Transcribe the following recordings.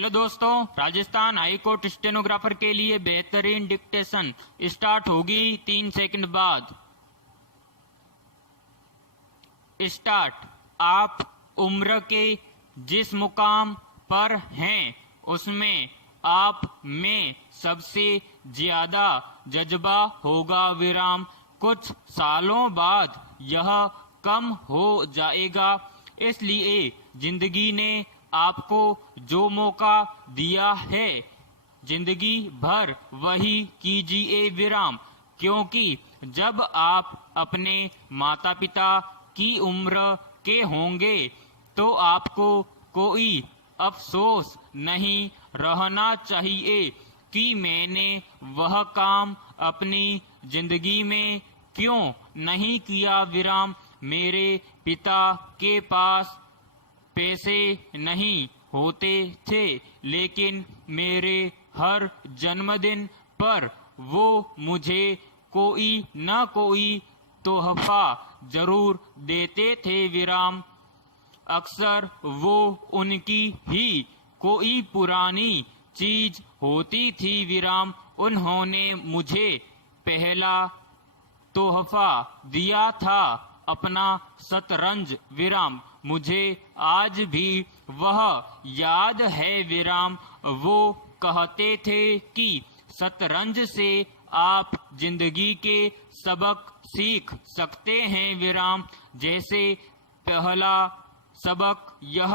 Hello दोस्तों, Rajasthan high court stenographer के लिए बेहतरीन डिक्टेशन स्टार्ट होगी 3 सेकंड बाद। स्टार्ट। आप उम्र के जिस मुकाम पर हैं उसमें आप में सबसे ज्यादा जज्बा होगा विराम। कुछ सालों बाद यह कम हो जाएगा, इसलिए जिंदगी ने आपको जो मौका दिया है जिंदगी भर वही कीजिए विराम। क्योंकि जब आप अपने माता पिता की उम्र के होंगे तो आपको कोई अफसोस नहीं रहना चाहिए कि मैंने वह काम अपनी जिंदगी में क्यों नहीं किया विराम। मेरे पिता के पास पैसे नहीं होते थे, लेकिन मेरे हर जन्मदिन पर वो मुझे कोई न कोई तोहफा जरूर देते थे विराम। अक्सर वो उनकी ही कोई पुरानी चीज होती थी विराम। उन्होंने मुझे पहला तोहफा दिया था अपना शतरंज विराम। मुझे आज भी वह याद है विराम। वो कहते थे कि शतरंज से आप जिंदगी के सबक सीख सकते हैं विराम। जैसे पहला सबक यह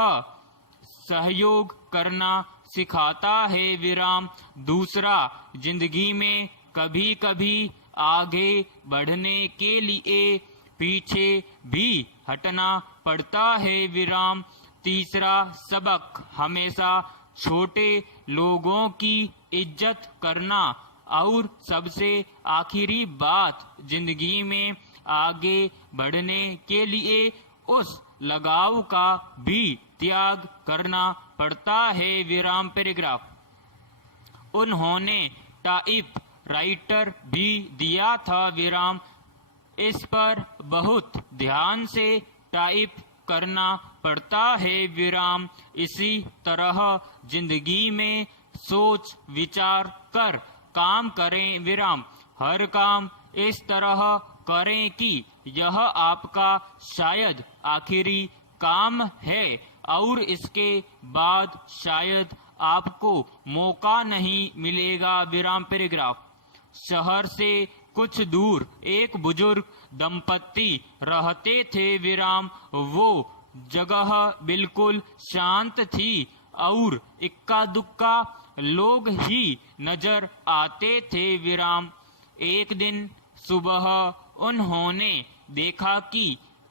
सहयोग करना सिखाता है विराम। दूसरा, जिंदगी में कभी कभी आगे बढ़ने के लिए पीछे भी हटना पड़ता है विराम। तीसरा सबक, हमेशा छोटे लोगों की इज्जत करना। और सबसे आखिरी बात, जिंदगी में आगे बढ़ने के लिए उस लगाव का भी त्याग करना पड़ता है विराम। पैराग्राफ। उन्होंने टाइप राइटर भी दिया था विराम। इस पर बहुत ध्यान से टाइप करना पड़ता है विराम। इसी तरह जिंदगी में सोच विचार कर काम करें विराम। हर काम इस तरह करें कि यह आपका शायद आखिरी काम है और इसके बाद शायद आपको मौका नहीं मिलेगा विराम। पैराग्राफ। शहर से कुछ दूर एक बुजुर्ग दंपत्ति रहते थे विराम। वो जगह बिल्कुल शांत थी और इक्का दुक्का लोग ही नजर आते थे विराम। एक दिन सुबह उन्होंने देखा कि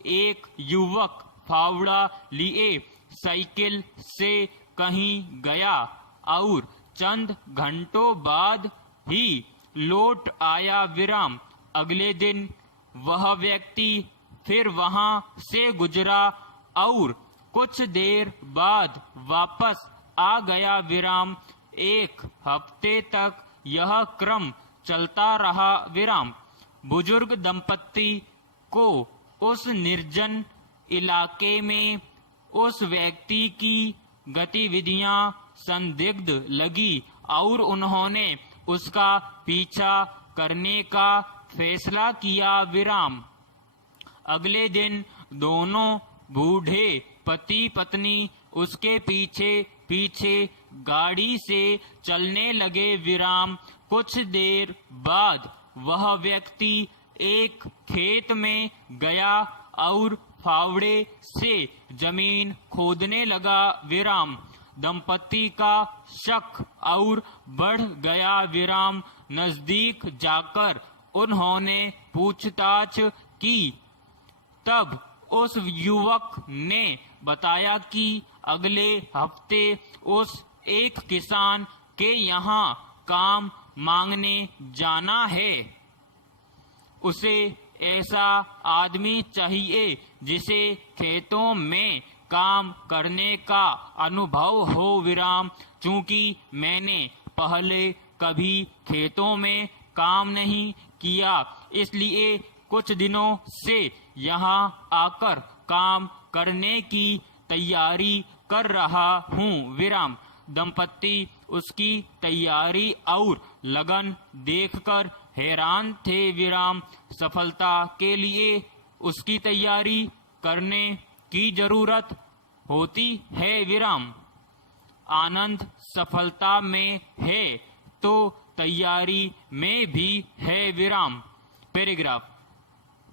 एक युवक फावड़ा लिए साइकिल से कहीं गया और चंद घंटों बाद ही लौट आया विराम। अगले दिन वह व्यक्ति फिर वहां से गुजरा और कुछ देर बाद वापस आ गया विराम। एक हफ्ते तक यह क्रम चलता रहा विराम। बुजुर्ग दंपत्ति को उस निर्जन इलाके में उस व्यक्ति की गतिविधियां संदिग्ध लगी और उन्होंने उसका पीछा करने का फैसला किया विराम। अगले दिन दोनों बूढ़े पति पत्नी उसके पीछे पीछे गाड़ी से चलने लगे विराम। कुछ देर बाद वह व्यक्ति एक खेत में गया और फावड़े से जमीन खोदने लगा विराम। दंपत्ति का शक और बढ़ गया विराम। नजदीक जाकर उन्होंने पूछताछ की, तब उस युवक ने बताया कि अगले हफ्ते उस एक किसान के यहाँ काम मांगने जाना है। उसे ऐसा आदमी चाहिए जिसे खेतों में काम करने का अनुभव हो विराम। चूंकि मैंने पहले कभी खेतों में काम नहीं किया, इसलिए कुछ दिनों से यहाँ आकर काम करने की तैयारी कर रहा हूँ विराम। दंपति उसकी तैयारी और लगन देखकर हैरान थे। विराम सफलता के लिए उसकी तैयारी करने की जरूरत होती है। विराम आनंद सफलता में है तो तैयारी में भी है। विराम पैराग्राफ।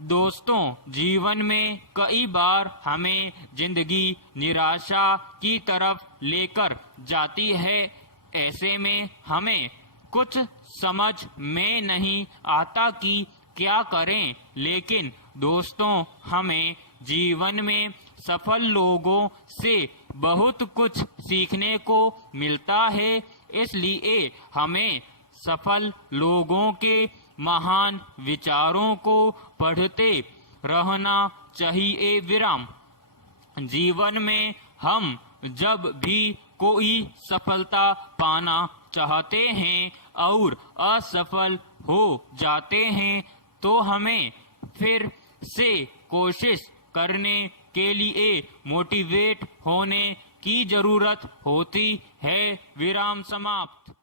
दोस्तों, जीवन में कई बार हमें जिंदगी निराशा की तरफ लेकर जाती है। ऐसे में हमें कुछ समझ में नहीं आता कि क्या करें। लेकिन दोस्तों, हमें जीवन में सफल लोगों से बहुत कुछ सीखने को मिलता है। इसलिए हमें सफल लोगों के महान विचारों को पढ़ते रहना चाहिए। विराम जीवन में हम जब भी कोई सफलता पाना चाहते हैं और असफल हो जाते हैं तो हमें फिर से कोशिश करने के लिए मोटिवेट होने की जरूरत होती है। विराम समाप्त।